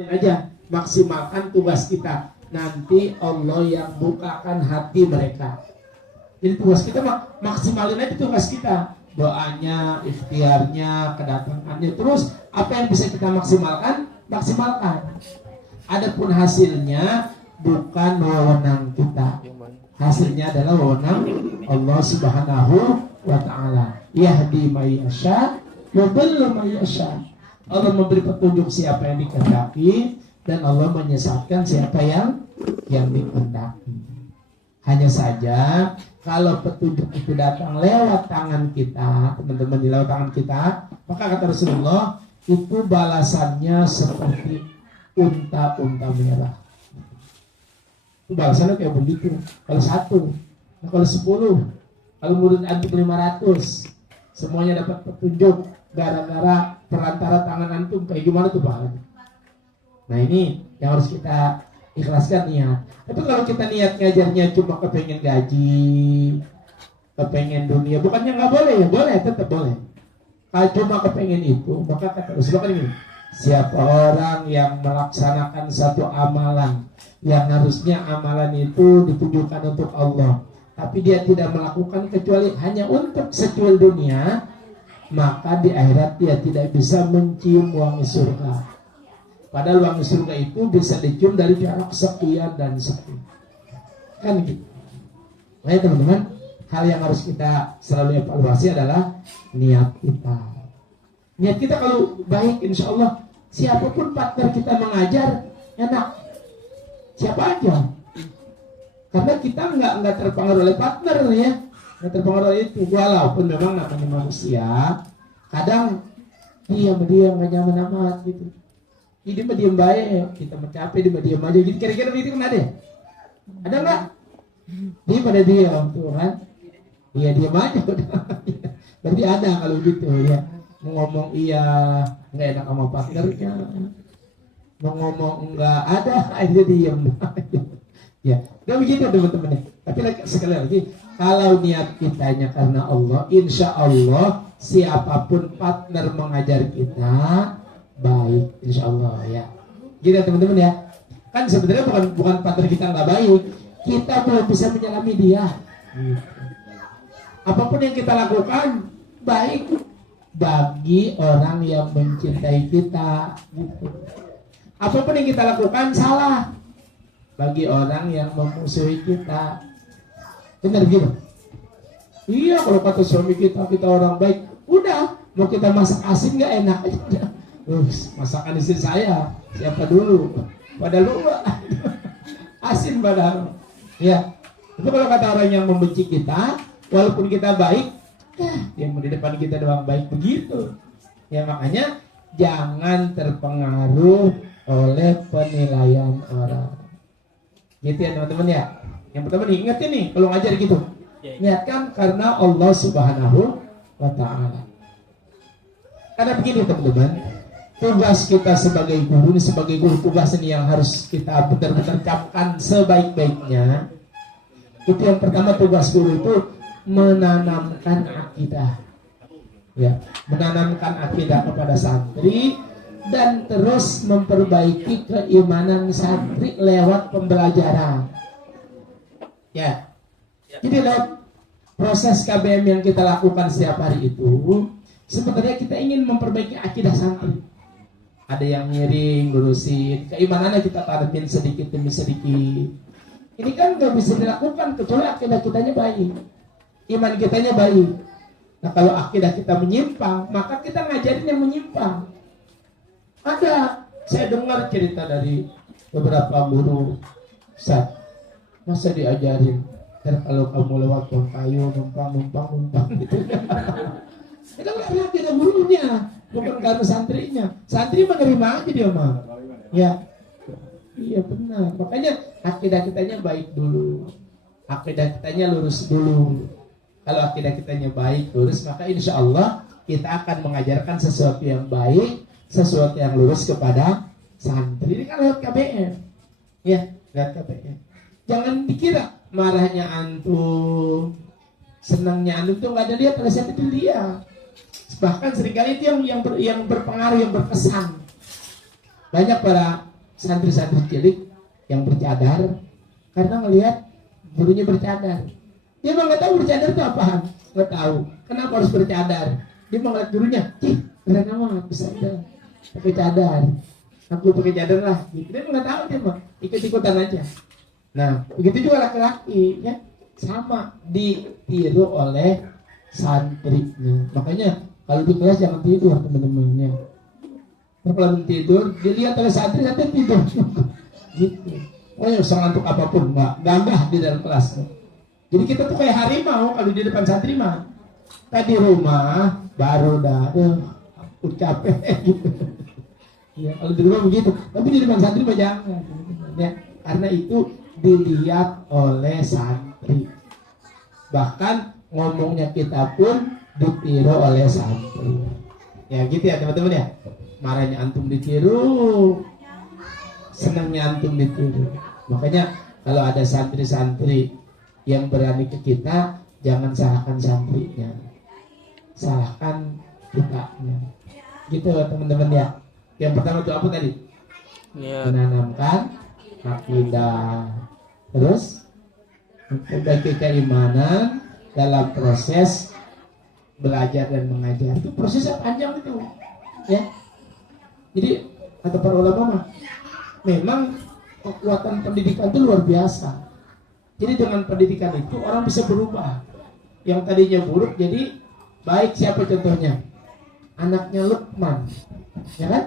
aja, maksimalkan tugas kita. Nanti Allah yang bukakan hati mereka. Jadi tugas kita maksimalin aja tugas kita. Doanya, ikhtiarnya, kedatangannya. Terus apa yang bisa kita maksimalkan? Maksimalkan. Adapun hasilnya bukan wewenang kita. Hasilnya adalah wewenang Allah Subhanahu wa taala. Yahdi may yasha, yudhillu may yasha. Allah memberi petunjuk siapa yang dikehendaki dan Allah menyesatkan siapa yang dikehendaki. Hanya saja kalau petunjuk itu datang lewat tangan kita, teman-teman, di lewat tangan kita, maka kata Rasulullah itu balasannya seperti unta-unta merah. Itu balasannya kayak begitu. Kalau 1, kalau 10, kalau menurut antum 500, semuanya dapat petunjuk gara-gara perantara tangan antum. Kayak gimana tuh pahalanya? Nah ini yang harus kita ikhlaskan niat. Tapi kalau kita niat ngajarnya cuma kepengen gaji, kepengen dunia, bukannya nggak boleh ya, boleh, tetap boleh. Kalau cuma kepengen itu, maka kata Rasulullah kan gini, siapa orang yang melaksanakan satu amalan yang harusnya amalan itu ditujukan untuk Allah, tapi dia tidak melakukan kecuali hanya untuk secuil dunia, maka di akhirat dia tidak bisa mencium wangi surga. Padahal wangi surga itu bisa dicium dari jarak sekian dan sekian. Kan gitu. Nah teman-teman, hal yang harus kita selalu evaluasi adalah niat kita. Niat kita kalau baik, insya Allah siapapun partner kita mengajar enak. Siapa aja. Karena kita nggak terpengaruh oleh partner ya. Nggak terpengaruh oleh itu. Walaupun memang namanya manusia, kadang diam nggak nyaman amat gitu. Jadi dia diam baik, kita mencapai dia diam aja gitu. Kira-kira begitu kan ada? Ada nggak? Dia pada diam tuh kan? Iya diam aja. Berarti ada kalau gitu ya. Mau ngomong iya nggak enak sama partnernya. Mau ngomong enggak ada, akhirnya diam. Ya, nggak begitu teman-teman. Tapi sekali lagi, kalau niat kitanya karena Allah, insya Allah siapapun partner mengajar kita baik, insya Allah ya. Gitu teman-teman ya. Kan sebenarnya bukan partner kita nggak baik, kita belum bisa menyelami dia. Apapun yang kita lakukan baik bagi orang yang mencintai kita. Gitu. Apapun yang kita lakukan salah bagi orang yang memusuhi kita. Benar gitu? Iya, kalau kata suami kita orang baik, udah mau kita masak asin nggak enak aja. Masakan istri saya siapa dulu? Padahal lupa asin padahal. Ya, itu kalau kata orang yang membenci kita, walaupun kita baik, yang di depan kita doang baik begitu. Ya makanya jangan terpengaruh oleh penilaian orang. Gitu ya teman-teman ya. Yang pertama nih, ingat nih kalau ngajar gitu. Niatkan karena Allah Subhanahu wa taala. Karena begini teman-teman, tugas kita sebagai guru tugas ini yang harus kita benar-benar capkan sebaik-baiknya. Itu yang pertama, tugas guru itu menanamkan akidah. Ya, menanamkan akidah kepada santri dan terus memperbaiki keimanan santri lewat pembelajaran. Ya. Jadi lewat proses KBM yang kita lakukan setiap hari itu, sebenarnya kita ingin memperbaiki akidah santri. Ada yang miring, lurusin, keimanannya kita tanamin sedikit demi sedikit. Ini kan gak bisa dilakukan kecuali akidah kitanya baik, iman kitanya baik. Nah kalau akidah kita menyimpang, maka kita ngajarin yang menyimpang. Ada, saya dengar cerita dari beberapa guru, Ustaz, masa diajarin, kalau kamu lewat pohon kayu, numpang gitu. Itu karena tidak gurunya, bukan karena santrinya. Santri menerima aja dia mah. Ya, iya benar. Makanya akidah kitanya baik dulu, akidah kitanya lurus dulu. Kalau akidah kitanya baik, lurus, maka insya Allah kita akan mengajarkan sesuatu yang baik, sesuatu yang lurus kepada santri. Ini kan lewat KBM. Ya, lewat KBM. Jangan dikira marahnya antum, senangnya antum tuh nggak ada lihat, pada saat itu dia. Bahkan seringkali itu yang berpengaruh, yang berkesan. Banyak para santri-santri cilik yang bercadar karena melihat gurunya bercadar. Dia emang nggak tahu bercadar itu apaan, nggak tahu. Kenapa harus bercadar? Dia mau ngeliat gurunya, keren amat bisa pakai cadar. Aku pakai cadar lah. Gitu. Dia nggak tahu dia mah ikut-ikutan aja. Nah, begitu juga laki-laki, ya sama ditiru oleh santrinya. Makanya kalau di kelas jangan tidur teman-temannya. Kalau tidur, dilihat oleh santri tidur. Gitu. Oh ya, usah ngantuk apapun, gagah di dalam kelas. Jadi kita tuh kayak harimau kalau di depan santri mah. Tadi rumah baru dah, aku capek gitu. Ya, kalau di rumah begitu, tapi di depan santri mah jangan. Ya, karena itu dilihat oleh santri. Bahkan ngomongnya kita pun ditiru oleh santri. Ya gitu ya teman-teman ya. Marahnya antum ditiru, senangnya antum ditiru. Makanya kalau ada santri-santri yang berani ke kita, jangan salahkan santrinya, salahkan kitanya. Gitu teman-teman ya. Yang pertama itu apa tadi? Ya. Menanamkan akidah. Terus memperbaiki keimanan dalam proses belajar dan mengajar. Itu prosesnya panjang itu, ya. Jadi kata para ulama memang kekuatan pendidikan itu luar biasa. Jadi dengan pendidikan itu orang bisa berubah. Yang tadinya buruk jadi baik. Siapa contohnya? Anaknya Luqman, ya kan?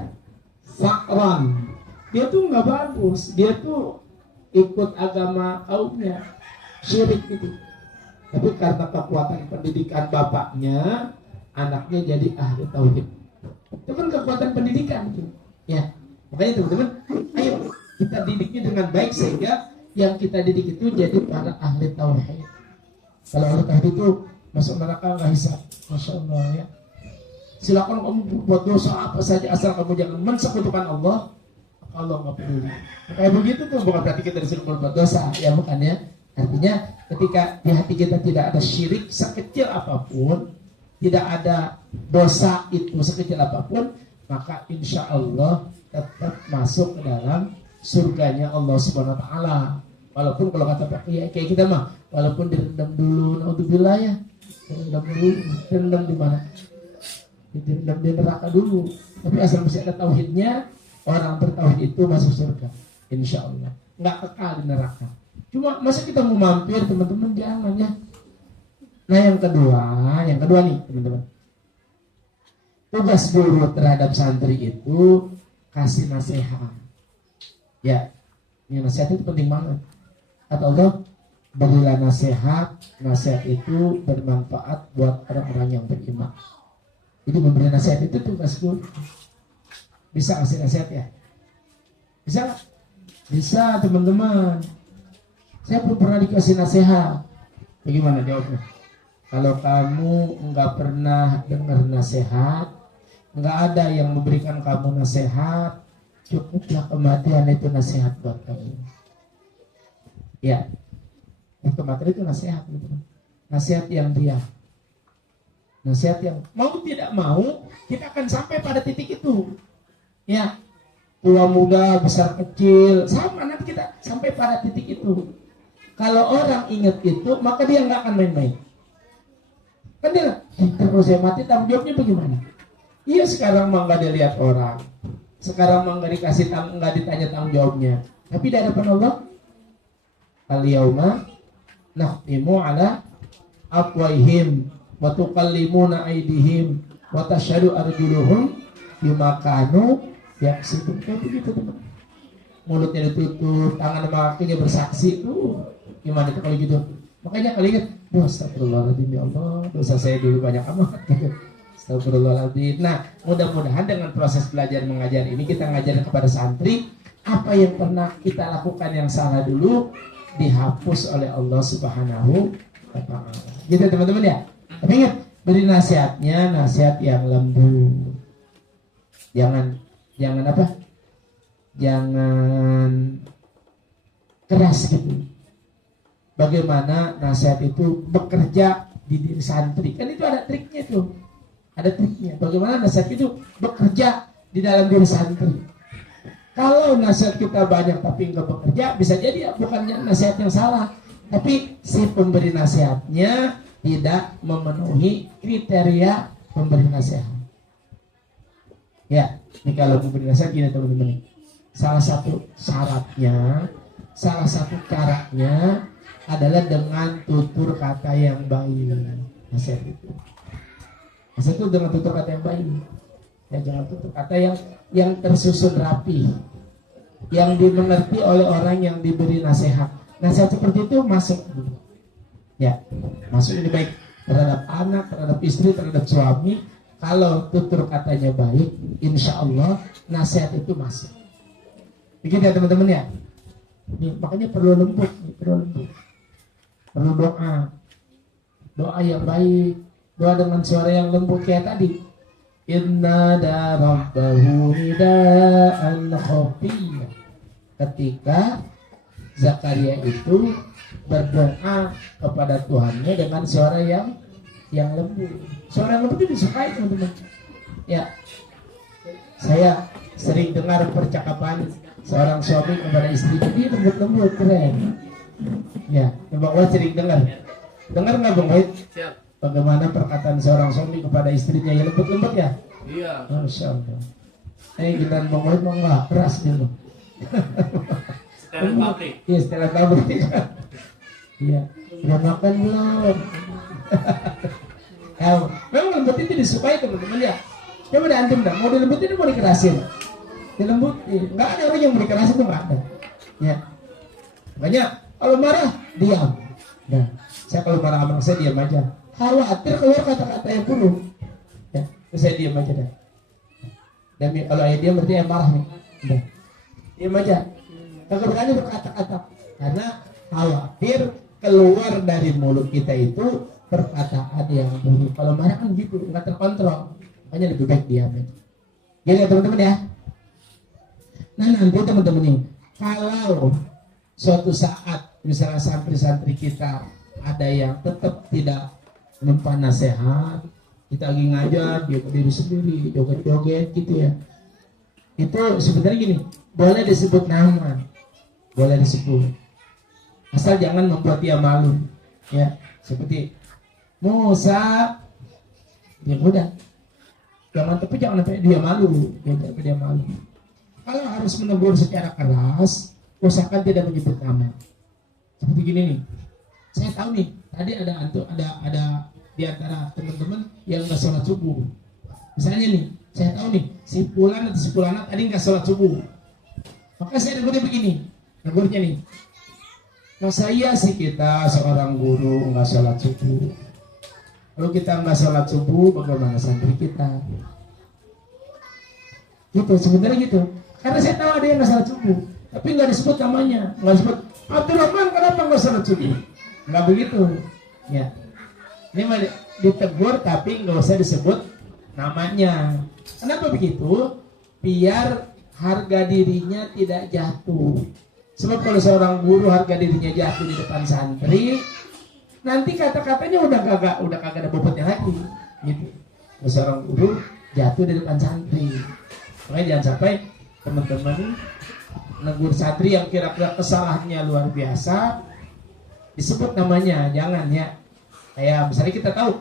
Sakran. Dia tuh nggak bagus. Dia tuh ikut agama kaumnya, syirik gitu. Tapi karena kekuatan pendidikan bapaknya, anaknya jadi ahli tauhid. Itu kan kekuatan pendidikan itu. Ya. Makanya teman-teman, ayo kita didiknya dengan baik sehingga yang kita didik itu jadi para ahli tauhid. Kalau ahli tauhid itu masuk neraka nggak hisab, masya Allah ya. Silakan kamu buat dosa apa saja asal kamu jangan mensekutukan Allah. Allah nggak peduli. Kayak begitu tuh bukan berarti kita disuruh berbuat dosa, ya bukan ya. Artinya ketika di hati kita tidak ada syirik sekecil apapun, tidak ada dosa itu sekecil apapun, maka insya Allah tetap masuk ke dalam surganya Allah Subhanahu Wa Taala. Walaupun kalau kata Pak Kiai kayak kita mah, walaupun direndam dulu, naudzubillah ya, direndam dulu, direndam di mana? Direndam di neraka dulu. Tapi asal masih ada tauhidnya, orang bertauhid itu masuk surga, insya Allah. Nggak kekal di neraka. Cuma masa kita mau mampir teman-teman, jangan ya. Nah yang kedua nih teman-teman. Tugas guru terhadap santri itu kasih nasihat. Ya, ini nasihat itu penting banget. Kata Allah, berilah nasihat itu bermanfaat buat orang-orang yang beriman. Jadi memberi nasihat itu tugas guru. Bisa kasih nasihat ya? Bisa gak? Bisa teman-teman. Saya belum pernah dikasih nasihat. Bagaimana jawabnya? Kalau kamu nggak pernah dengar nasihat, nggak ada yang memberikan kamu nasihat, cukuplah kematian itu nasihat buat kamu. Ya, kematian itu nasihat, teman-teman. Nasihat yang dia, nasihat yang mau tidak mau kita akan sampai pada titik itu. Ya, tua muda besar kecil sama nanti kita sampai pada titik itu. Kalau orang ingat itu, maka dia nggak akan main-main. Kan dia, terus saya mati, tanggung jawabnya bagaimana? Iya sekarang mah nggak dilihat orang, sekarang mah nggak dikasih nggak ditanya tanggung jawabnya. Tapi di hadapan Allah, al-yauma nakhtimu ala afwahihim wa tukallimuna aydihim wa tashhadu arjuluhum bima kanu yaksibun. Kayak begitu teman. Mulutnya ditutup, tangan sama kakinya bersaksi tuh. Gimana itu kalau gitu? Makanya kali ingat, astagfirullahaladzim ya Allah, dosa saya dulu banyak amat. Astagfirullahaladzim. Nah, mudah-mudahan dengan proses belajar mengajar ini kita ngajarin kepada santri apa yang pernah kita lakukan yang salah dulu dihapus oleh Allah Subhanahu wa Ta'ala. Gitu teman-teman ya. Tapi ingat, beri nasihatnya nasihat yang lembut. Jangan apa? Jangan keras gitu. Bagaimana nasihat itu bekerja di diri santri. Kan itu ada triknya tuh. Ada triknya. Bagaimana nasihat itu bekerja di dalam diri santri. Kalau nasihat kita banyak tapi nggak bekerja, bisa jadi bukannya nasihat yang salah, tapi si pemberi nasihatnya tidak memenuhi kriteria pemberi nasihat. Ya, ini kalau pemberi nasihat gini teman-teman. Salah satu syaratnya, salah satu caranya adalah dengan tutur kata yang baik. Nasihat itu. Nasihat itu dengan tutur kata yang baik. Ya, jangan tutur kata yang tersusun rapi, yang dimengerti oleh orang yang diberi nasihat. Nasihat seperti itu masuk, ya, masuk ini baik terhadap anak, terhadap istri, terhadap suami. Kalau tutur katanya baik, insya Allah nasihat itu masuk. Begitu ya teman-teman ya. Makanya perlu lembut, perlu doa yang baik, doa dengan suara yang lembut kayak tadi. Inna da rabbahu nida'an khafiyya. Ketika Zakaria itu berdoa kepada Tuhannya dengan suara yang lembut. Suara yang lembut itu disukai teman-teman. Ya, saya sering dengar percakapan seorang suami kepada istrinya, dia lembut-lembut, keren. Ya, Bang Wahid sering dengar nggak Bang Wahid? Siap. Bagaimana perkataan seorang suami kepada istrinya yang lembut-lembut ya? Iya. Masya Allah. Kita Bang Wahid mau nggak keras dulu. Setelan pabrik. Iya, setelan pabrik. Iya. Udah makan belum? Ya, memang lembut itu disukai teman-teman ya. Coba deh antum dah, mau dilembutin mau dikerasin? Dilembutin. Nggak ada orang yang mau dikerasin tuh nggak ada. Ya. Banyak. Kalau marah diam. Nah, saya kalau marah sama saya diam aja. Khawatir keluar kata-kata yang buruk. Ya, terus saya diam aja dah. Dan kalau ayah diam berarti yang marah nih. Udah. Diam aja. Kagak berani berkata-kata. Karena khawatir keluar dari mulut kita itu perkataan yang buruk. Kalau marah kan gitu, nggak terkontrol. Makanya lebih baik diam aja. Jadi ya teman-teman ya. Nah nanti teman-teman nih, kalau suatu saat misalnya santri-santri kita ada yang tetap tidak mempan nasihat, kita lagi ngajar dia berdiri sendiri, joget-joget gitu ya. Itu sebenarnya gini, boleh disebut nama, boleh disebut, asal jangan membuat dia malu, ya. Seperti Musa, ya udah, jangan, tapi jangan sampai dia malu, ya, sampai dia malu. Kalau harus menegur secara keras, usahakan tidak menyebut nama. Seperti gini nih, saya tahu nih, tadi ada di antara teman-teman yang nggak sholat subuh. Misalnya nih, saya tahu nih, si Fulan atau si Fulana tadi nggak sholat subuh. Maka saya negurnya begini, negurnya nih, masa iya sih kita seorang guru nggak sholat subuh? Kalau kita nggak sholat subuh, bagaimana santri kita? Gitu, sebenarnya gitu. Karena saya tahu ada yang nggak sholat subuh, tapi nggak disebut namanya, nggak disebut Abdurrahman kenapa nggak sholat subuh? Nggak begitu, ya. Ini malah ditegur tapi nggak usah disebut namanya. Kenapa begitu? Biar harga dirinya tidak jatuh. Sebab kalau seorang guru harga dirinya jatuh di depan santri, nanti kata-katanya udah kagak ada bobotnya lagi. Gitu. Kalau seorang guru jatuh di depan santri. Makanya jangan sampai teman-teman negur santri yang kira-kira kesalahannya luar biasa disebut namanya, jangan ya. Kayak misalnya kita tahu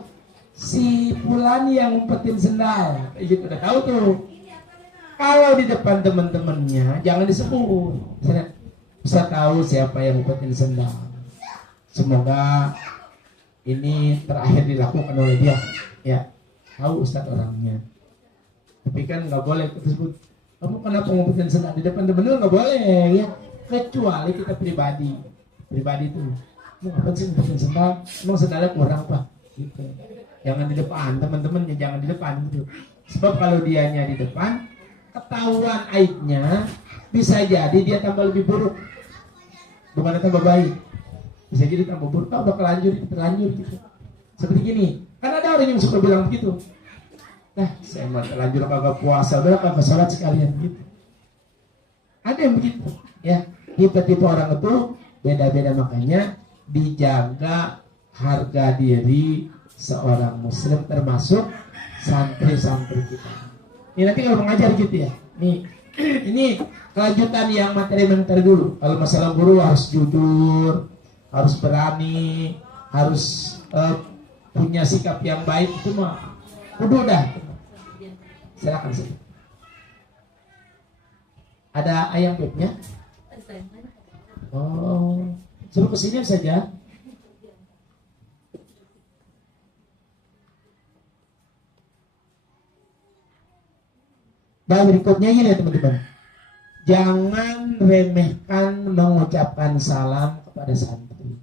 si Fulan yang ngumpetin sendal, itu udah tahu tuh. Kalau di depan teman-temannya jangan disebut. Misalnya bisa tahu siapa yang ngumpetin sendal. Semoga ini terakhir dilakukan oleh dia. Ya, tahu Ustadz orangnya. Tapi kan nggak boleh disebut. Kamu kenapa ngumpetin sendal di depan teman-teman? Nggak boleh ya. Kecuali kita pribadi itu. Ngapain sih ngumpetin sendal? Emang sendalnya kurang pak? Gitu. Jangan di depan, teman-temannya jangan di depan gitu. Sebab kalau dianya di depan, ketahuan aibnya, bisa jadi dia tambah lebih buruk, bukan tambah baik. Bisa jadi tambah buruk, bakal terlanjur gitu. Seperti gini, kan ada orang yang suka bilang begitu. Nah, saya mau terlanjur kagak puasa, udah kagak sholat sekalian gitu. Ada yang begitu, ya. Tipe-tipe orang itu beda-beda, makanya dijaga harga diri seorang muslim termasuk santri-santri kita. Ini nanti kalau mengajar gitu ya. Nih Ini kelanjutan yang materi-materi dulu. Kalau masalah guru harus jujur, harus berani, harus punya sikap yang baik, itu mah kudu dah. Silakan sih. Ada ayam bebnya? Oh, suruh kesini saja. Nah, berikutnya ini ya teman-teman. Jangan remehkan mengucapkan salam kepada santri.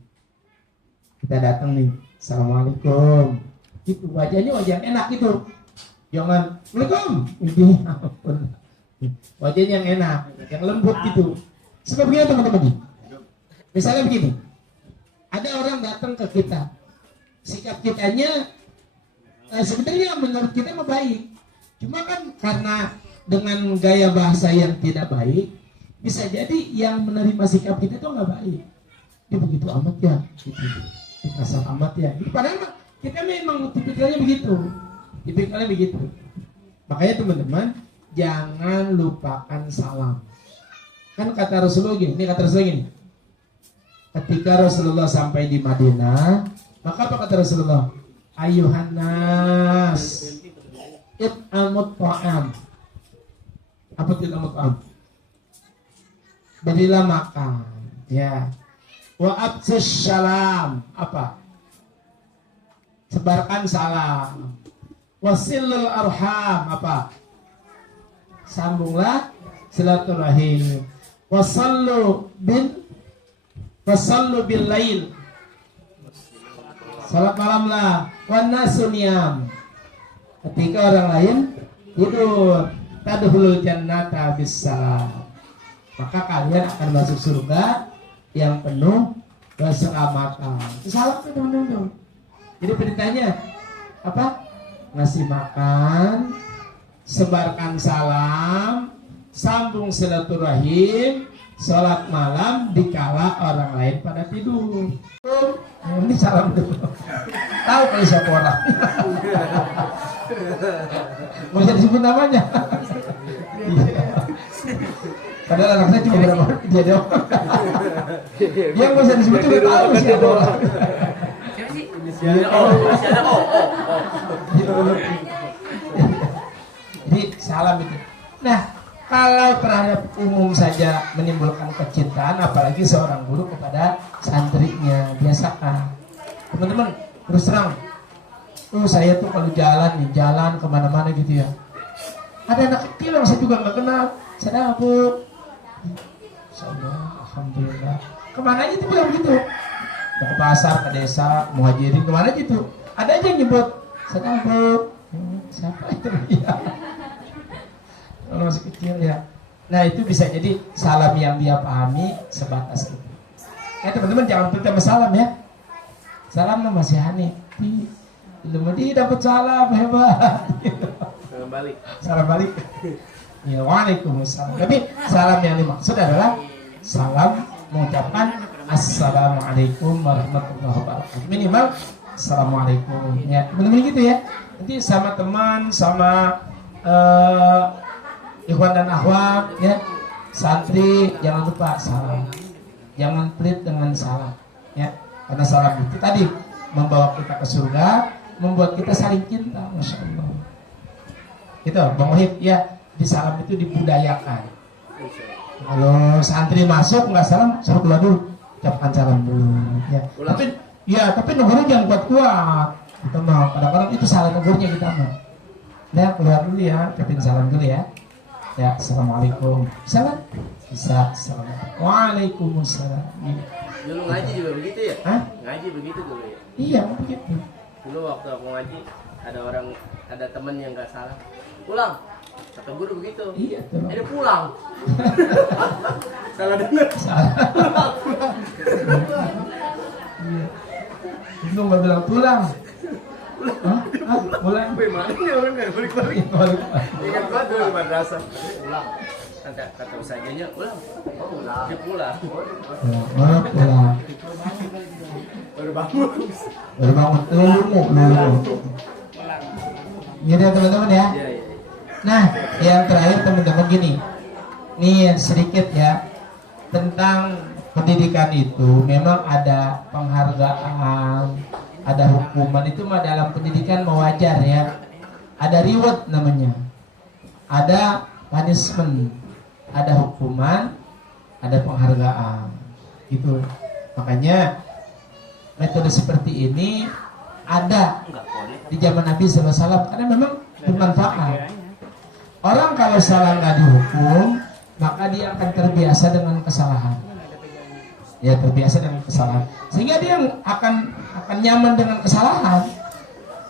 Kita datang nih, assalamualaikum. Itu wajahnya wajah enak itu. Jangan, assalamualaikum. Ini ampun. Wajahnya yang enak, yang lembut gitu. Sebabnya teman-teman nih. Misalnya begini, ada orang datang ke kita, sikap kitanya sebenarnya menurut kita mah baik. Cuma kan karena dengan gaya bahasa yang tidak baik, bisa jadi yang menerima sikap kita itu nggak baik. Dia begitu amat ya, gitu. Kasar amat ya. Padahal kita memang tipikalnya begitu. Makanya teman-teman, jangan lupakan salam. Kan kata Rasulullah gini, ketika Rasulullah sampai di Madinah, maka apa kata Rasulullah? Ayuhan nas, it'amut ta'am. Apa itu it'amut ta'am? Berilah makan, ya. Wa absis salam, apa? Sebarkan salam. Wasilul arham, apa? Sambunglah silaturahim. Wasallu bil lail. Salat malamlah. Wan nasu niyam. Ketika orang lain tidur, tadkhulul jannata bisalam. Maka kalian akan masuk surga yang penuh keselamatan. Salam itu teman-teman. Jadi beritanya apa? Ngasih makan, sebarkan salam, sambung silaturahim, sholat malam dikala orang lain pada tidur. Ini salam dulu. Tahu kalau siapa orang? Bisa disebut namanya. Padahal anak saya cuma berapa dia doang. Dia nggak bisa disebut juga tahu siapa orang. Jadi salam itu. Nah, kalau terhadap umum saja menimbulkan kecintaan, apalagi seorang guru kepada santrinya, biasakan. Teman-teman, terus terang, saya tuh kalau jalan kemana-mana gitu ya, ada anak kecil yang saya juga nggak kenal, saya Bu, alhamdulillah, kemana aja tuh bilang gitu, mau ke pasar, ke desa, mau hajirin kemana gitu, ada aja yang nyebut, saya Bu, siapa itu dia? Kalau masih kecil ya. Nah itu bisa jadi salam yang dia pahami sebatas itu. Teman-teman jangan lupa salam ya. Salam nama si Hani. Belum dia dapat salam hebat. Salam balik. Ya, waalaikumsalam. Tapi salam yang dimaksud adalah salam mengucapkan assalamualaikum warahmatullahi wabarakatuh. Minimal assalamualaikum. Ya, benar-benar gitu ya. Nanti sama teman, sama ikhwan dan akhwat ya, santri jangan lupa salam, jangan pelit dengan salam ya, karena salam itu tadi membawa kita ke surga, membuat kita saling cinta, masya Allah. Gitu, Bang Wahid ya, di salam itu dibudayakan. Kalau santri masuk nggak salam, suruh keluar dulu, ucapkan salam dulu ya. Tapi nomornya jangan kuat-kuat, kita mau kadang-kadang itu salah nomornya kita mau. Nah keluar dulu ya, ucapin salam dulu ya. Ya, assalamualaikum. Salam. Bisa. Assalamualaikum. Waalaikumsalam. Dulu ngaji juga begitu ya? Hah? Ngaji begitu dulu ya? Iya, begitu. Dulu waktu aku ngaji, ada teman yang nggak salah. Pulang. Kata guru begitu. Iya, tuh. Dia pulang. Salah dengar. Salah. Iya. Itu nggak bilang pulang. Pulang. Mana orang nggak balik-balik. Ingat gua dulu di madrasah. Pulang. Kata usahanya pulang. Dia pulang. Pulang. Baru bangun. Lulu. Gitu ya teman-teman ya. Iya. Nah, yang terakhir teman-teman gini. nih sedikit ya tentang pendidikan itu. Memang ada penghargaan, ada hukuman, itu mah dalam pendidikan wajar ya. Ada reward namanya, ada punishment, ada hukuman, ada penghargaan gitu. Makanya metode seperti ini ada di zaman Nabi SAW karena memang bermanfaat. Orang kalau salah nggak dihukum, maka dia akan terbiasa dengan kesalahan. Ya, terbiasa dengan kesalahan, sehingga dia akan nyaman dengan kesalahan.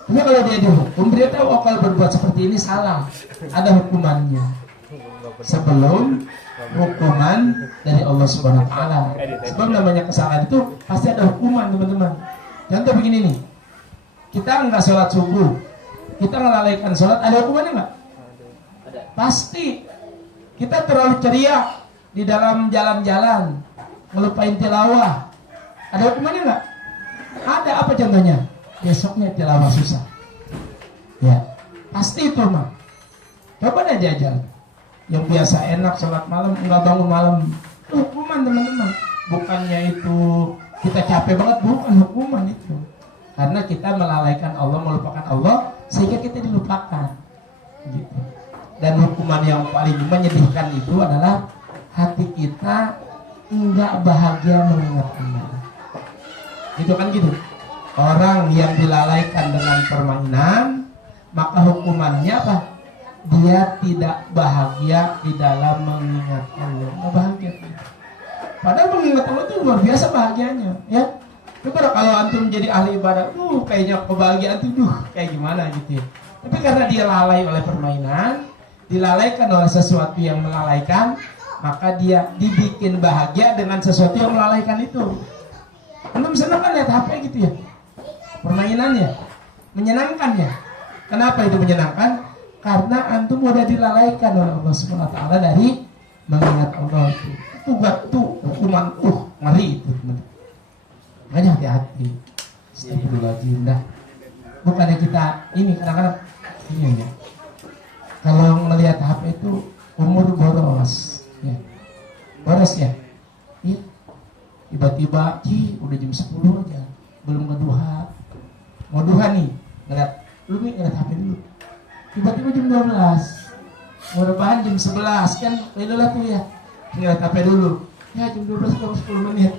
Tapi kalau dia dihukum, dia tahu kalau berbuat seperti ini salah, ada hukumannya. Sebelum hukuman dari Allah Subhanahu Wa Taala. Sebab namanya kesalahan itu pasti ada hukuman, teman-teman. Contoh begini nih, kita nggak sholat subuh, kita ngelalaikan sholat, ada hukumannya nggak? Pasti. Kita terlalu ceria di dalam jalan-jalan, ngelupain tilawah, ada hukumannya nggak? Ada. Apa contohnya? Besoknya tilawah susah. Ya, pasti itu mah. Coba deh jajal. Yang biasa enak sholat malam, nggak bangun malam, hukuman teman-teman. Bukannya itu kita capek banget, bukan hukuman itu. Karena kita melalaikan Allah, melupakan Allah, sehingga kita dilupakan. Gitu. Dan hukuman yang paling menyedihkan itu adalah hati kita enggak bahagia mengingat Allah. Gitu kan gitu. Orang yang dilalaikan dengan permainan, maka hukumannya apa? Dia tidak bahagia di dalam mengingat Allah. Enggak bahagia. Padahal mengingat Allah itu luar biasa bahagianya, ya. Coba kalau antum jadi ahli ibadah, kayaknya kebahagiaan itu kayak gimana gitu ya. Tapi karena dia lalai oleh permainan, dilalaikan oleh sesuatu yang melalaikan, maka dia dibikin bahagia dengan sesuatu yang melalaikan itu. Antum senang kan lihat HP gitu ya, permainannya menyenangkan ya. Kenapa itu menyenangkan? Karena antum udah dilalaikan oleh Allah Subhanahu Wa Taala dari mengingat Allah itu. Itu buat tuh hukuman ngeri itu teman. Makanya hati-hati. Astagfirullahaladzim dah. Bukannya kita ini kadang-kadang ini ya. Kalau melihat HP itu umur boros, ya. Boros ya. Iya. Tiba-tiba, udah jam 10 aja, belum ngeduha. Mau duha nih, ngeliat HP dulu. Tiba-tiba jam 12. Mau rebahan jam 11 kan, lelah tuh ya. Ngeliat HP dulu. Ya jam 12 kurang 10 menit.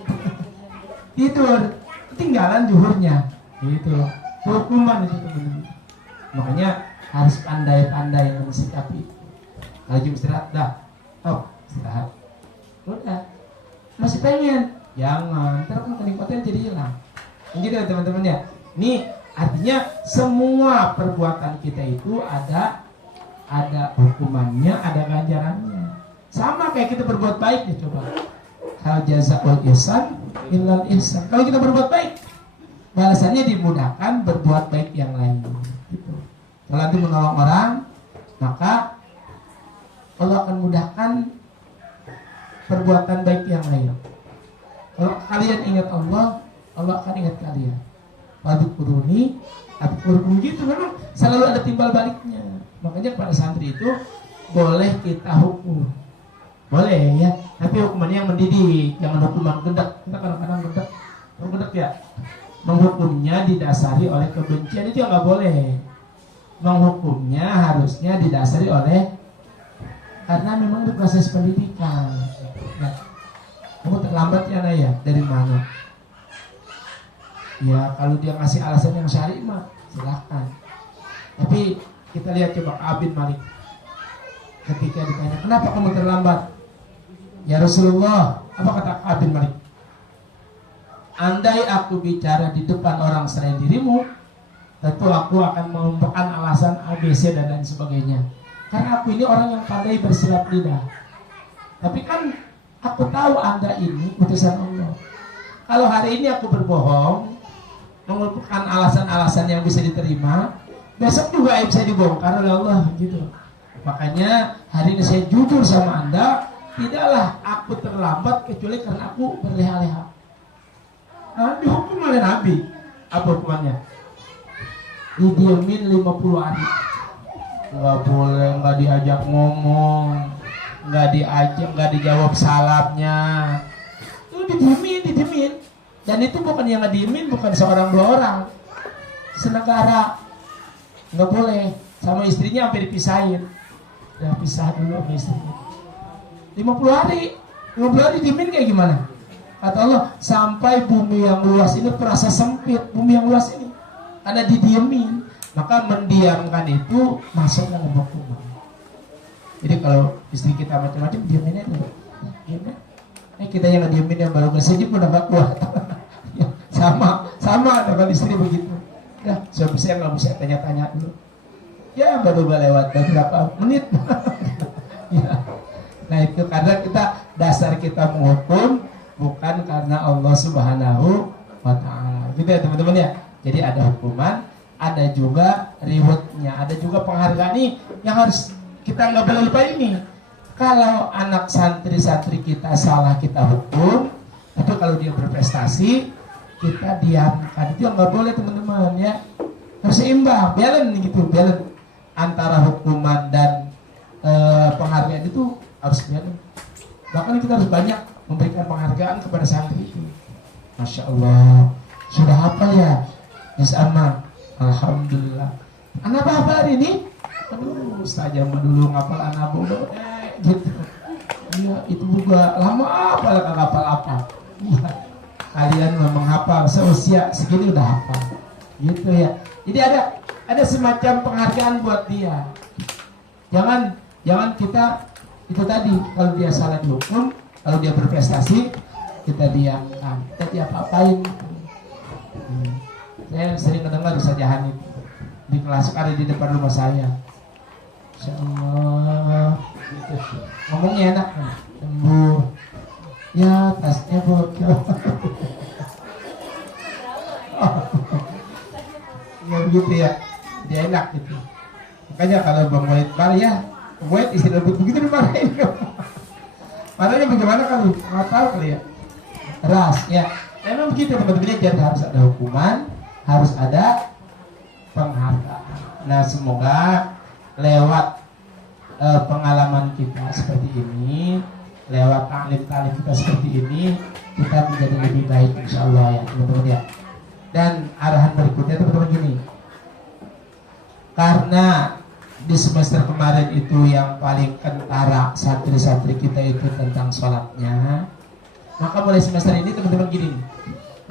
Tidur, ketinggalan zuhurnya. Gitu. Hukuman itu teman-teman. Makanya harus pandai-pandai mensikapi itu. Kalau jam istirahat, dah, istirahat. Udah, masih pengen, jangan. Ntar kan kenikmatan jadi hilang. Gitu ya teman-teman ya. Ini artinya semua perbuatan kita itu ada hukumannya, ada ganjarannya. Sama kayak kita berbuat baik ya, coba. Hal jazaa'ul ihsan illal ihsan. Kalau kita berbuat baik, balasannya dimudahkan berbuat baik yang lain. Gitu. Kalau nanti menolong orang, maka Allah akan mudahkan perbuatan baik yang lain. Kalau kalian ingat Allah, Allah akan ingat kalian. Wadzukuruni adzkurkum, gitu. Memang selalu ada timbal baliknya. Makanya pada santri itu boleh kita hukum, boleh ya. Tapi hukumannya yang mendidik, jangan hukuman gendak. Kita kadang-kadang gendak ya. Menghukumnya didasari oleh kebencian, itu nggak boleh. Menghukumnya harusnya didasari oleh karena memang itu proses pendidikan. Nah, kamu terlambat ya Naya, dari mana? Ya kalau dia ngasih alasan yang syar'i mah silahkan. Tapi kita lihat coba Ka'ab bin Malik. Ketika ditanya, kenapa kamu terlambat? Ya Rasulullah, apa kata Ka'ab bin Malik? Andai aku bicara di depan orang selain dirimu, tentu aku akan mengumpulkan alasan ABC dan lain sebagainya. Karena aku ini orang yang pandai bersilat lidah. Tapi kan aku tahu Anda ini utusan Allah. Kalau hari ini aku berbohong, mengumpulkan alasan-alasan yang bisa diterima, besok juga aib saya dibongkar oleh Allah gitu. Makanya hari ini saya jujur sama Anda, tidaklah aku terlambat kecuali karena aku berleha-leha. Nah, dihukum oleh Nabi. Apa hukumannya? Didiemin 50 hari. Nggak boleh, nggak diajak ngomong. nggak diajak, nggak dijawab salamnya, itu didiemin. Dan itu bukan yang ngediemin, bukan seorang dua orang, senegara. Nggak boleh. Sama istrinya sampai dipisahin. Ya pisah dulu sama istrinya. 50 hari diemin kayak gimana? Kata Allah, sampai bumi yang luas ini terasa sempit, bumi yang luas ini karena didiemin. Maka mendiamkan itu masuk dalam hukuman. Jadi kalau istri kita macam-macam, diamin aja. Diamin. Kita yang diemin yang baru senyum udah gak kuat. Ya, sama dengan istri begitu. Ya, suami saya nggak bisa tanya-tanya dulu. Ya baru lewat beberapa menit. Ya. Nah itu karena dasar kita menghukum bukan karena Allah Subhanahu wa Ta'ala. Gitu ya teman-teman ya. Jadi ada hukuman, ada juga rewardnya, ada juga penghargaan nih yang harus kita nggak boleh lupa ini. Kalau anak santri-santri kita salah kita hukum, tapi kalau dia berprestasi kita diamkan. Itu yang nggak boleh teman-teman ya. Harus seimbang, balance gitu, balance antara hukuman dan penghargaan itu harus balance. Bahkan kita harus banyak memberikan penghargaan kepada santri itu. Masya Allah, sudah hafal ya, Miss Amma? Alhamdulillah. Anak apa hari ini? Aduh, Ustaz zaman dulu ngapal anak bodoh, gitu. Iya, itu juga lama apa lah kagak hafal apa. Iya, kalian memang hafal seusia segini udah hafal, gitu ya. Jadi ada semacam penghargaan buat dia. Jangan kita itu tadi kalau dia salah dihukum, kalau dia berprestasi kita diamkan, kita diapa-apain. Saya sering mendengar Ustaz Jahan itu di kelas ada di depan rumah saya. Insya Allah gitu. Ngomongnya enak kan? Sembuh ya, tasnya bocor. Ya begitu ya, dia enak gitu. Makanya kalau Bang Wahid marah ya, Bang Wahid istri rebut begitu dimarahin. Marahnya bagaimana kali? Nggak tahu kali ya. Ras ya. Memang begitu teman-teman, jadi harus ada hukuman, harus ada penghargaan. Nah semoga lewat pengalaman kita seperti ini, lewat taklim-taklim kita seperti ini, kita menjadi lebih baik insya Allah ya teman-teman ya. Dan arahan berikutnya teman-teman gini, karena di semester kemarin itu yang paling kentara santri-santri kita itu tentang sholatnya, maka mulai semester ini teman-teman gini,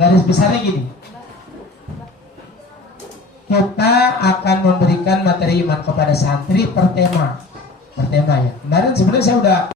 garis besarnya gini, kita akan memberikan materi iman kepada santri per tema ya. Kemarin sebenarnya saya udah